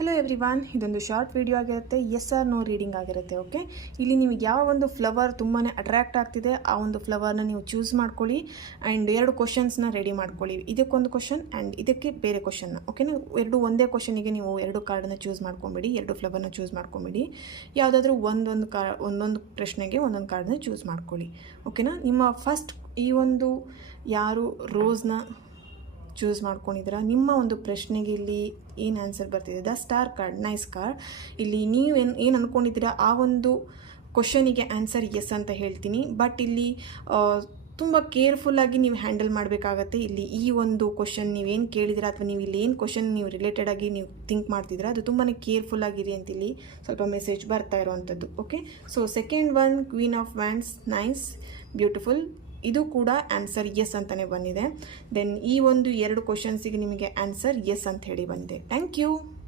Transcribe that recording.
Hello everyone, ಇದೊಂದು short video ಆಗಿರುತ್ತೆ. S R no reading ಆಗಿರುತ್ತೆ. ಓಕೆ, ಇಲ್ಲಿ ನಿಮಗೆ ಯಾವ ಒಂದು ಫ್ಲವರ್ ತುಂಬಾ ಅಟ್ರಾಕ್ಟ್ ಆಗ್ತಿದೆ ಆ ಒಂದು ಫ್ಲವರ್ನ ನೀವು ಚೂಸ್ ಮಾಡ್ಕೊಳ್ಳಿ ಆ್ಯಂಡ್ 2 ಕ್ವಶನ್ಸ್ನ ರೆಡಿ ಮಾಡ್ಕೊಳ್ಳಿ. ಇದಕ್ಕೊಂದು ಕ್ವಶನ್ ಆ್ಯಂಡ್ ಇದಕ್ಕೆ ಬೇರೆ ಕ್ವಶನ್ನ. ಓಕೆನಾ, ಒಂದೇ ಕ್ವಶನಿಗೆ ನೀವು 2 ಕಾರ್ಡನ್ನ ಚೂಸ್ ಮಾಡ್ಕೊಂಬಿಡಿ, 2 ಫ್ಲವರ್ನ ಚೂಸ್ ಮಾಡ್ಕೊಂಬಿಡಿ. ಯಾವುದಾದ್ರೂ ಒಂದೊಂದು ಪ್ರಶ್ನೆಗೆ ಒಂದೊಂದು ಕಾರ್ಡನ್ನ ಚೂಸ್ ಮಾಡ್ಕೊಳ್ಳಿ. ಓಕೆನಾ, ನಿಮ್ಮ ಫಸ್ಟ್ ಈ ಒಂದು ಯಾರು ರೋಸ್ನ ಚೂಸ್ ಮಾಡ್ಕೊಂಡಿದ್ದೀರಾ, ನಿಮ್ಮ ಒಂದು ಪ್ರಶ್ನೆಗೆ ಇಲ್ಲಿ ಏನು ಆನ್ಸರ್ ಬರ್ತಿದೆ, the star card, nice card. ಇಲ್ಲಿ ನೀವು ಏನು ಅಂದ್ಕೊಂಡಿದ್ದೀರಾ ಆ ಒಂದು ಕ್ವಶನಿಗೆ ಆನ್ಸರ್ ಎಸ್ ಅಂತ ಹೇಳ್ತೀನಿ. ಬಟ್ ಇಲ್ಲಿ ತುಂಬ ಕೇರ್ಫುಲ್ಲಾಗಿ ನೀವು ಹ್ಯಾಂಡಲ್ ಮಾಡಬೇಕಾಗತ್ತೆ. ಇಲ್ಲಿ ಈ ಒಂದು ಕ್ವಶನ್ ನೀವೇನು ಕೇಳಿದಿರ ಅಥವಾ ನೀವು ಇಲ್ಲಿ ಏನು ಕ್ವಶನ್ ನೀವು ರಿಲೇಟೆಡಾಗಿ ನೀವು ಥಿಂಕ್ ಮಾಡ್ತಿದ್ದೀರ ಅದು ತುಂಬಾ ಕೇರ್ಫುಲ್ಲಾಗಿರಿ ಅಂತ ಇಲ್ಲಿ ಸ್ವಲ್ಪ ಮೆಸೇಜ್ ಬರ್ತಾ ಇರೋವಂಥದ್ದು. Okay, so second one queen of wands, nice, beautiful. ಇದು ಕೂಡ ಆನ್ಸರ್ ಎಸ್ ಅಂತಲೇ ಬಂದಿದೆ. ದೆನ್ ಈ ಒಂದು 2 ಕ್ವಶನ್ಸಿಗೆ ನಿಮಗೆ ಆನ್ಸರ್ ಎಸ್ ಅಂತ ಹೇಳಿ ಬಂದಿದೆ. Thank you.